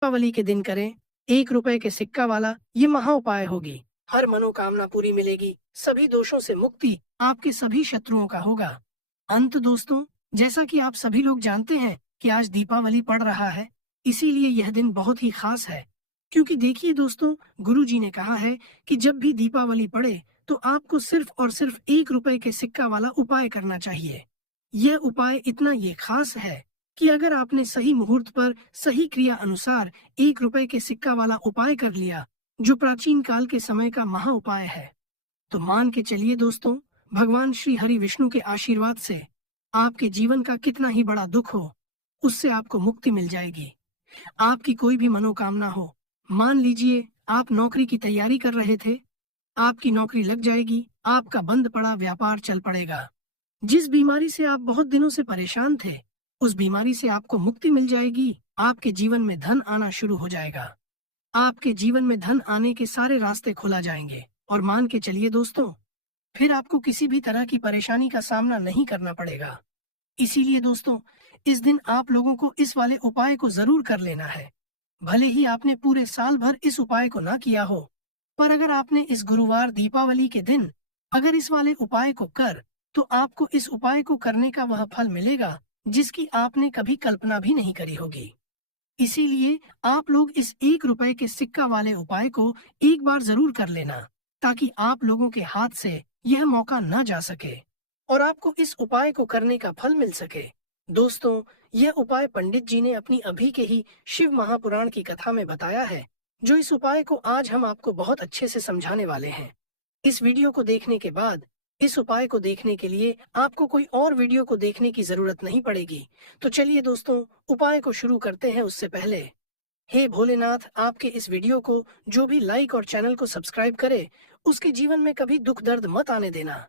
दीपावली के दिन करें। 1 रुपए के सिक्का वाला ये महा उपाय होगी। हर मनोकामना पूरी मिलेगी, सभी दोषों से मुक्ति, आपके सभी शत्रुओं का होगा। अंत दोस्तों, जैसा कि आप सभी लोग जानते हैं कि आज दीपावली पड़ रहा है, इसीलिए यह दिन बहुत ही खास है। क्योंकि देखिए दोस्तों, गुरु जी ने कहा है कि जब भी दीपावली पड़े तो आपको सिर्फ और सिर्फ 1 रुपए के सिक्का वाला उपाय करना चाहिए। यह उपाय इतना ये खास है कि अगर आपने सही मुहूर्त पर सही क्रिया अनुसार 1 रुपए के सिक्का वाला उपाय कर लिया, जो प्राचीन काल के समय का महा उपाय है, तो मान के चलिए दोस्तों, भगवान श्री हरि विष्णु के आशीर्वाद से आपके जीवन का कितना ही बड़ा दुख हो, उससे आपको मुक्ति मिल जाएगी। आपकी कोई भी मनोकामना हो, मान लीजिए आप नौकरी की तैयारी कर रहे थे, आपकी नौकरी लग जाएगी, आपका बंद पड़ा व्यापार चल पड़ेगा। जिस बीमारी से आप बहुत दिनों से परेशान थे, उस बीमारी से आपको मुक्ति मिल जाएगी। आपके जीवन में धन आना शुरू हो जाएगा। आपके जीवन में धन आने के सारे रास्ते खुला जाएंगे। और मान के चलिए दोस्तों, फिर आपको किसी भी तरह की परेशानी का सामना नहीं करना पड़ेगा। इसीलिए दोस्तों, इस दिन आप लोगों को इस वाले उपाय को जरूर कर लेना है। भले ही आपने पूरे साल भर इस उपाय को ना किया हो, पर अगर आपने इस गुरुवार दीपावली के दिन अगर इस वाले उपाय को कर, तो आपको इस उपाय को करने का वह फल मिलेगा जिसकी आपने कभी कल्पना भी नहीं करी होगी। इसीलिए आप लोग इस 1 रुपए के सिक्का वाले उपाय को एक बार जरूर कर लेना, ताकि आप लोगों के हाथ से यह मौका न जा सके और आपको इस उपाय को करने का फल मिल सके। दोस्तों, यह उपाय पंडित जी ने अपनी अभी के ही शिव महापुराण की कथा में बताया है, जो इस उपाय को आज हम आपको बहुत अच्छे से समझाने वाले हैं। इस वीडियो को देखने के बाद इस उपाय को देखने के लिए आपको कोई और वीडियो को देखने की जरूरत नहीं पड़ेगी। तो चलिए दोस्तों, उपाय को शुरू करते हैं उससे पहले, हे भोलेनाथ, आपके इस वीडियो को जो भी लाइक और चैनल को सब्सक्राइब करे, उसके जीवन में कभी दुख दर्द मत आने देना।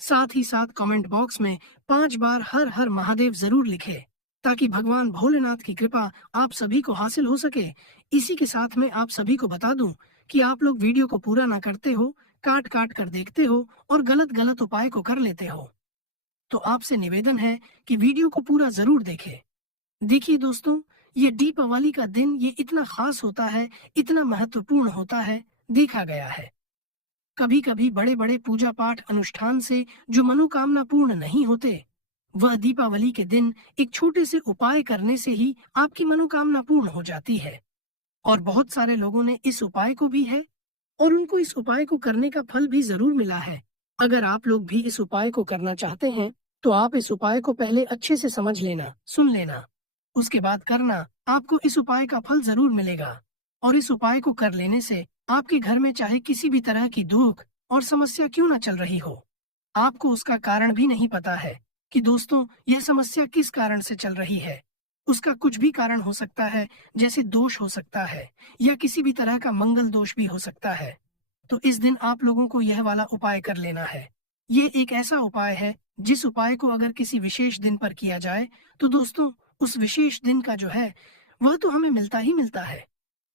साथ ही साथ कमेंट बॉक्स में 5 बार हर हर महादेव जरूर लिखे, ताकि भगवान भोलेनाथ की कृपा आप सभी को हासिल हो सके। इसी के साथ में आप सभी को बता दूं कि आप लोग वीडियो को पूरा ना करते हो, काट काट कर देखते हो और गलत गलत उपाय को कर लेते हो। तो आपसे निवेदन है कि वीडियो को पूरा जरूर देखें। देखिए दोस्तों, ये दीपावली का दिन ये इतना खास होता है, इतना महत्वपूर्ण होता है, देखा गया है कभी कभी बड़े बड़े पूजा पाठ अनुष्ठान से जो मनोकामना पूर्ण नहीं होते, वह दीपावली के दिन एक छोटे से उपाय करने से ही आपकी मनोकामना पूर्ण हो जाती है। और बहुत सारे लोगों ने इस उपाय को भी है और उनको इस उपाय को करने का फल भी जरूर मिला है। अगर आप लोग भी इस उपाय को करना चाहते हैं, तो आप इस उपाय को पहले अच्छे से समझ लेना, सुन लेना, उसके बाद करना। आपको इस उपाय का फल जरूर मिलेगा। और इस उपाय को कर लेने से आपके घर में चाहे किसी भी तरह की दुख और समस्या क्यों ना चल रही हो, आपको उसका कारण भी नहीं पता है कि दोस्तों यह समस्या किस कारण से चल रही है। उसका कुछ भी कारण हो सकता है, जैसे दोष हो सकता है या किसी भी तरह का मंगल दोष भी हो सकता है। तो इस दिन आप लोगों को यह वाला उपाय कर लेना है। ये एक ऐसा उपाय है जिस उपाय को अगर किसी विशेष दिन पर किया जाए, तो दोस्तों उस विशेष दिन का जो है वह तो हमें मिलता ही मिलता है।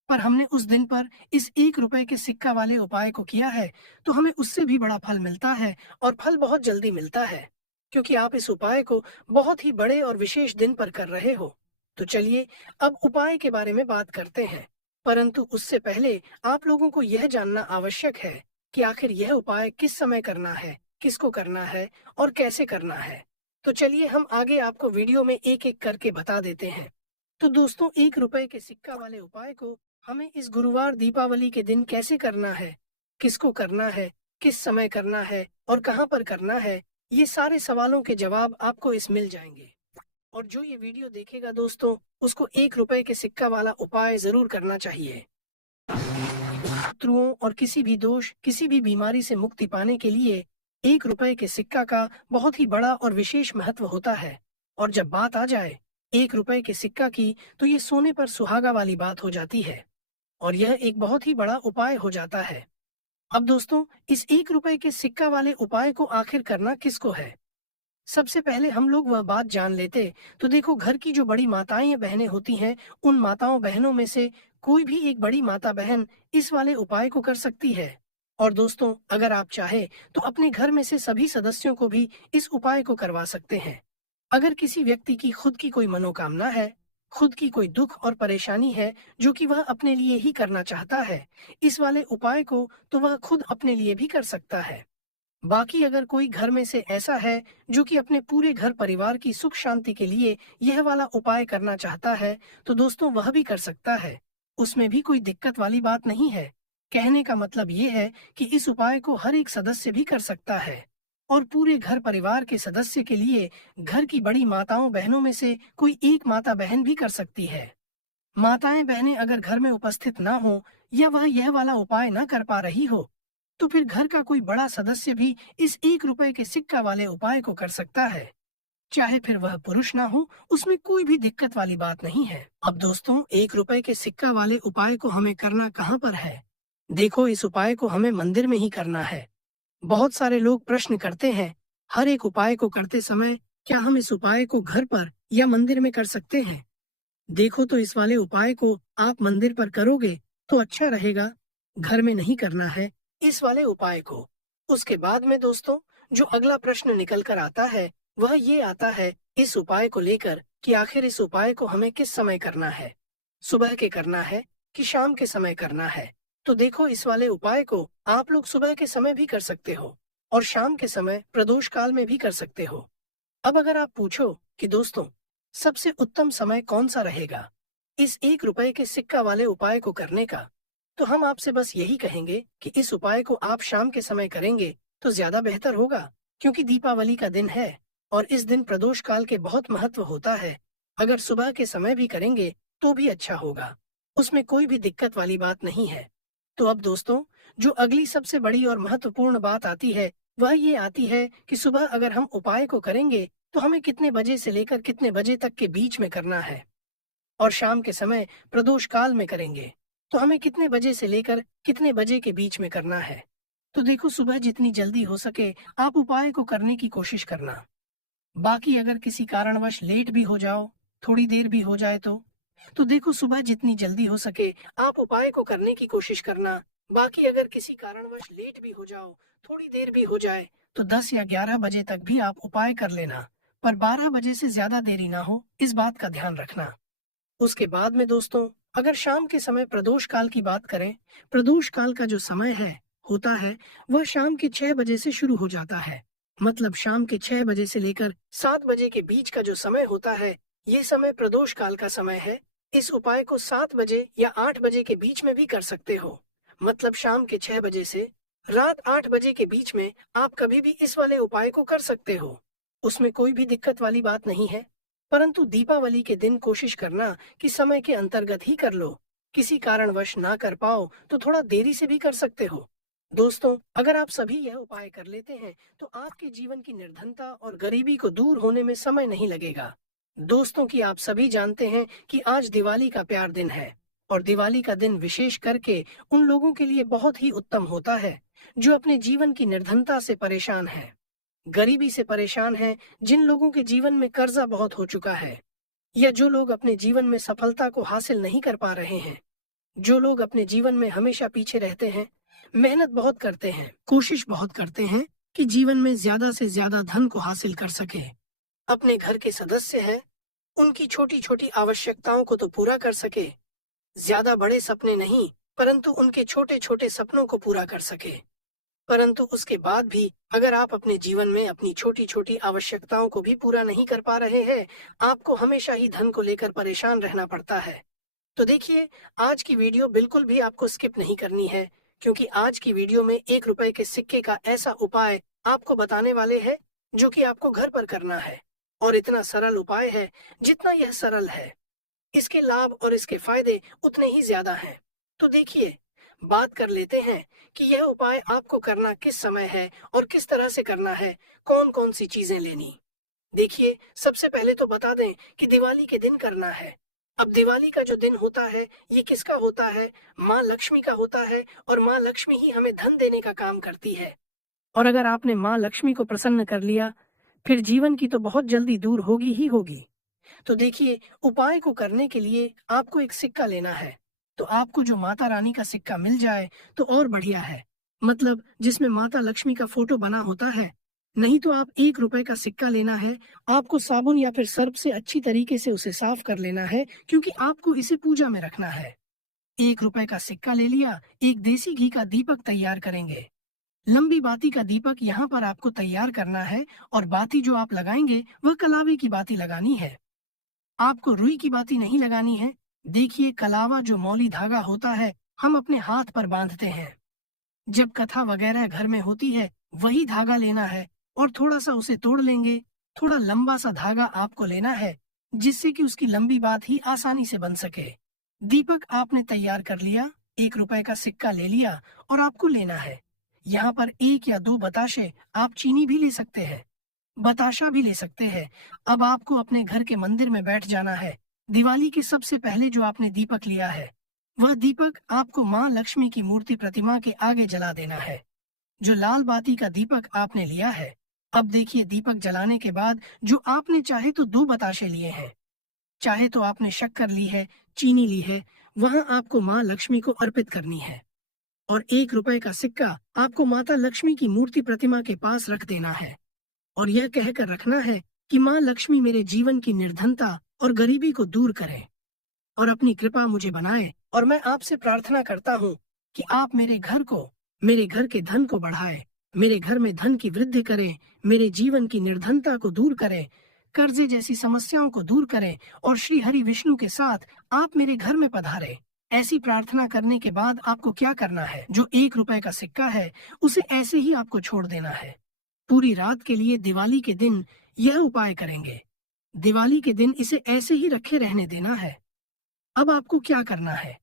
पर हमने उस दिन पर इस 1 रुपए के सिक्का वाले उपाय को किया है, तो हमें उससे भी बड़ा फल मिलता है और फल बहुत जल्दी मिलता है, क्योंकि आप इस उपाय को बहुत ही बड़े और विशेष दिन पर कर रहे हो। तो चलिए अब उपाय के बारे में बात करते हैं। परंतु उससे पहले आप लोगों को यह जानना आवश्यक है कि आखिर यह उपाय किस समय करना है, किसको करना है और कैसे करना है। तो चलिए हम आगे आपको वीडियो में एक एक करके बता देते हैं। तो दोस्तों, 1 रुपए के सिक्का वाले उपाय को हमें इस गुरुवार दीपावली के दिन कैसे करना है, किसको करना है, किस समय करना है और कहाँ पर करना है, ये सारे सवालों के जवाब आपको इस मिल जाएंगे। और जो ये वीडियो देखेगा दोस्तों, उसको 1 रुपए के सिक्का वाला उपाय जरूर करना चाहिए। शत्रुओं और किसी भी दोष, किसी भी बीमारी से मुक्ति पाने के लिए 1 रुपए के सिक्का का बहुत ही बड़ा और विशेष महत्व होता है। और जब बात आ जाए 1 रुपए के सिक्का की, तो ये सोने पर सुहागा वाली बात हो जाती है और यह एक बहुत ही बड़ा उपाय हो जाता है। अब दोस्तों, इस 1 रुपए के सिक्का वाले उपाय को आखिर करना किसको है, सबसे पहले हम लोग वह बात जान लेते। तो देखो, घर की जो बड़ी माताएं या बहनें होती हैं, उन माताओं बहनों में से कोई भी एक बड़ी माता बहन इस वाले उपाय को कर सकती है। और दोस्तों, अगर आप चाहे तो अपने घर में से सभी सदस्यों को भी इस उपाय को करवा सकते हैं। अगर किसी व्यक्ति की खुद की कोई मनोकामना है, खुद की कोई दुख और परेशानी है जो कि वह अपने लिए ही करना चाहता है, इस वाले उपाय को तो वह खुद अपने लिए भी कर सकता है। बाकी अगर कोई घर में से ऐसा है जो कि अपने पूरे घर परिवार की सुख शांति के लिए यह वाला उपाय करना चाहता है, तो दोस्तों वह भी कर सकता है। उसमें भी कोई दिक्कत वाली बात नहीं है। कहने का मतलब ये है कि इस उपाय को हर एक सदस्य भी कर सकता है और पूरे घर परिवार के सदस्य के लिए घर की बड़ी माताओं बहनों में से कोई एक माता बहन भी कर सकती है। माताएं बहनें अगर घर में उपस्थित ना हो या वह यह वाला उपाय ना कर पा रही हो, तो फिर घर का कोई बड़ा सदस्य भी इस 1 रुपए के सिक्का वाले उपाय को कर सकता है। चाहे फिर वह पुरुष ना हो, उसमें कोई भी दिक्कत वाली बात नहीं है। अब दोस्तों, 1 रुपए के सिक्का वाले उपाय को हमें करना कहाँ पर है? देखो, इस उपाय को हमें मंदिर में ही करना है। बहुत सारे लोग प्रश्न करते हैं, हर एक उपाय को करते समय क्या हम इस उपाय को घर पर या मंदिर में कर सकते हैं? देखो, तो इस वाले उपाय को आप मंदिर पर करोगे तो अच्छा रहेगा, घर में नहीं करना है इस वाले उपाय को। उसके बाद में दोस्तों, जो अगला प्रश्न निकल कर आता है वह ये आता है इस उपाय को लेकर कि आखिर इस उपाय को हमें किस समय करना है, सुबह के करना है कि शाम के समय करना है। तो देखो, इस वाले उपाय को आप लोग सुबह के समय भी कर सकते हो और शाम के समय प्रदोष काल में भी कर सकते हो। अब अगर आप पूछो कि दोस्तों सबसे उत्तम समय कौन सा रहेगा इस 1 रुपए के सिक्का वाले उपाय को करने का, तो हम आपसे बस यही कहेंगे कि इस उपाय को आप शाम के समय करेंगे तो ज्यादा बेहतर होगा, क्योंकि दीपावली का दिन है और इस दिन प्रदोष काल के बहुत महत्व होता है। अगर सुबह के समय भी करेंगे तो भी अच्छा होगा, उसमें कोई भी दिक्कत वाली बात नहीं है। तो अब दोस्तों, जो अगली सबसे बड़ी और महत्वपूर्ण बात आती है वह ये आती है कि सुबह अगर हम उपाय को करेंगे तो हमें कितने बजे से लेकर कितने बजे तक के बीच में करना है, और शाम के समय प्रदोष काल में करेंगे तो हमें कितने बजे से लेकर कितने बजे के बीच में करना है। तो देखो, सुबह जितनी जल्दी हो सके आप उपाय को करने की कोशिश करना। बाकी अगर किसी कारणवश लेट भी हो जाओ, थोड़ी देर भी हो जाए तो देखो, सुबह जितनी जल्दी हो सके आप उपाय को करने की कोशिश करना। बाकी अगर किसी कारणवश लेट भी हो जाओ, थोड़ी देर भी हो जाए, तो 10 या 11 बजे तक भी आप उपाय कर लेना, पर 12 बजे से ज्यादा देरी ना हो, इस बात का ध्यान रखना। उसके बाद में दोस्तों, अगर शाम के समय प्रदोष काल की बात करें, प्रदोष काल का जो समय है होता है वह शाम के 6 बजे से शुरू हो जाता है। मतलब शाम के 6 बजे से लेकर 7 बजे के बीच का जो समय होता है, ये समय प्रदोष काल का समय है। इस उपाय को 7 बजे या 8 बजे के बीच में भी कर सकते हो। मतलब शाम के 6 बजे से रात 8 बजे के बीच में आप कभी भी इस वाले उपाय को कर सकते हो, उसमें कोई भी दिक्कत वाली बात नहीं है। परंतु दीपावली के दिन कोशिश करना कि समय के अंतर्गत ही कर लो। किसी कारणवश ना कर पाओ तो थोड़ा देरी से भी कर सकते हो। दोस्तों, अगर आप सभी यह उपाय कर लेते हैं तो आपके जीवन की निर्धनता और गरीबी को दूर होने में समय नहीं लगेगा। दोस्तों, कि आप सभी जानते हैं कि आज दिवाली का प्यार दिन है और दिवाली का दिन विशेष करके उन लोगों के लिए बहुत ही उत्तम होता है जो अपने जीवन की निर्धनता से परेशान है, गरीबी से परेशान हैं, जिन लोगों के जीवन में कर्जा बहुत हो चुका है, या जो लोग अपने जीवन में सफलता को हासिल नहीं कर पा रहे हैं, जो लोग अपने जीवन में हमेशा पीछे रहते हैं, मेहनत बहुत करते हैं, कोशिश बहुत करते हैं कि जीवन में ज्यादा से ज्यादा धन को हासिल कर सके। अपने घर के सदस्य हैं, उनकी छोटी छोटी आवश्यकताओं को तो पूरा कर सके, ज्यादा बड़े सपने नहीं परंतु उनके छोटे छोटे सपनों को पूरा कर सके। परंतु उसके बाद भी अगर आप अपने जीवन में अपनी छोटी छोटी आवश्यकताओं को भी पूरा नहीं कर पा रहे हैं, आपको हमेशा ही धन को लेकर परेशान रहना पड़ता है, तो देखिए, आज की वीडियो बिल्कुल भी आपको स्किप नहीं करनी है, क्योंकि आज की वीडियो में 1 रुपए के सिक्के का ऐसा उपाय आपको बताने वाले हैं जो कि आपको घर पर करना है। और इतना सरल उपाय है, जितना यह सरल है इसके लाभ और इसके फायदे उतने ही ज्यादा हैं। तो देखिए, बात कर लेते हैं कि यह उपाय आपको करना किस समय है और किस तरह से करना है, कौन कौन सी चीजें लेनी। देखिए, सबसे पहले तो बता दें कि दिवाली के दिन करना है। अब दिवाली का जो दिन होता है ये किसका होता है? माँ लक्ष्मी का होता है, और माँ लक्ष्मी ही हमें धन देने का काम करती है। और अगर आपने माँ लक्ष्मी को प्रसन्न कर लिया, फिर जीवन की तो बहुत जल्दी दूर होगी ही होगी। तो देखिए, उपाय को करने के लिए आपको एक सिक्का लेना है। तो आपको जो माता रानी का सिक्का मिल जाए तो और बढ़िया है, मतलब जिसमें माता लक्ष्मी का फोटो बना होता है, नहीं तो आप 1 रुपए का सिक्का लेना है, आपको साबुन या फिर सर्फ से अच्छी तरीके से उसे साफ कर लेना है, क्योंकि आपको इसे पूजा में रखना है। 1 रुपए का सिक्का ले लिया, एक देसी घी का दीपक तैयार करेंगे। लंबी बाती का दीपक यहाँ पर आपको तैयार करना है, और बाती जो आप लगाएंगे वह कलावे की बाती लगानी है। आपको रुई की बाती नहीं लगानी है। देखिए, कलावा जो मौली धागा होता है, हम अपने हाथ पर बांधते हैं। जब कथा वगैरह घर में होती है, वही धागा लेना है और थोड़ा सा उसे तोड़ लेंगे। थोड़ा लंबा सा धागा आपको लेना है, जिससे कि उसकी लंबी बात ही आसानी से बन सके। दीपक आपने तैयार कर लिया, 1 रुपए का सिक्का ले लिया और आपको लेना है। यहाँ पर 1 या 2 बताशे, आप चीनी भी ले सकते हैं, बताशा भी ले सकते हैं। अब आपको अपने घर के मंदिर में बैठ जाना है। दिवाली के सबसे पहले जो आपने दीपक लिया है, वह दीपक आपको माँ लक्ष्मी की मूर्ति प्रतिमा के आगे जला देना है। जो लाल बाती का दीपक आपने लिया है, अब देखिए, दीपक जलाने के बाद जो आपने चाहे तो 2 बताशे लिए हैं, चाहे तो आपने शक्कर ली है, चीनी ली है, वहां आपको माँ लक्ष्मी को अर्पित करनी है। और 1 रुपए का सिक्का आपको माता लक्ष्मी की मूर्ति प्रतिमा के पास रख देना है, और यह कहकर रखना है कि माँ लक्ष्मी मेरे जीवन की निर्धनता और गरीबी को दूर करे और अपनी कृपा मुझे बनाए। और मैं आपसे प्रार्थना करता हूँ कि आप मेरे घर को, मेरे घर के धन को बढ़ाए, मेरे घर में धन की वृद्धि करें, मेरे जीवन की निर्धनता को दूर करें, कर्जे जैसी समस्याओं को दूर करें, और श्री हरि विष्णु के साथ आप मेरे घर में पधारे। ऐसी प्रार्थना करने के बाद आपको क्या करना है, जो 1 रुपए का सिक्का है, उसे ऐसे ही आपको छोड़ देना है। पूरी रात के लिए दिवाली के दिन यह उपाय करेंगे। दिवाली के दिन इसे ऐसे ही रखे रहने देना है। अब आपको क्या करना है,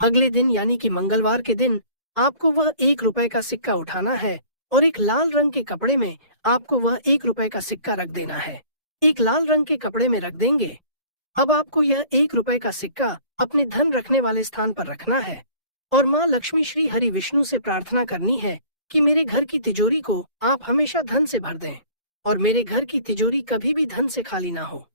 अगले दिन यानी कि मंगलवार के दिन आपको वह 1 रुपए का सिक्का उठाना है, और एक लाल रंग के कपड़े में आपको वह 1 रुपए का सिक्का रख देना है। एक लाल रंग के कपड़े में रख देंगे। अब आपको यह 1 रुपए का सिक्का अपने धन रखने वाले स्थान पर रखना है, और माँ लक्ष्मी श्री हरि विष्णु से प्रार्थना करनी है कि मेरे घर की तिजोरी को आप हमेशा धन से भर दें, और मेरे घर की तिजोरी कभी भी धन से खाली ना हो।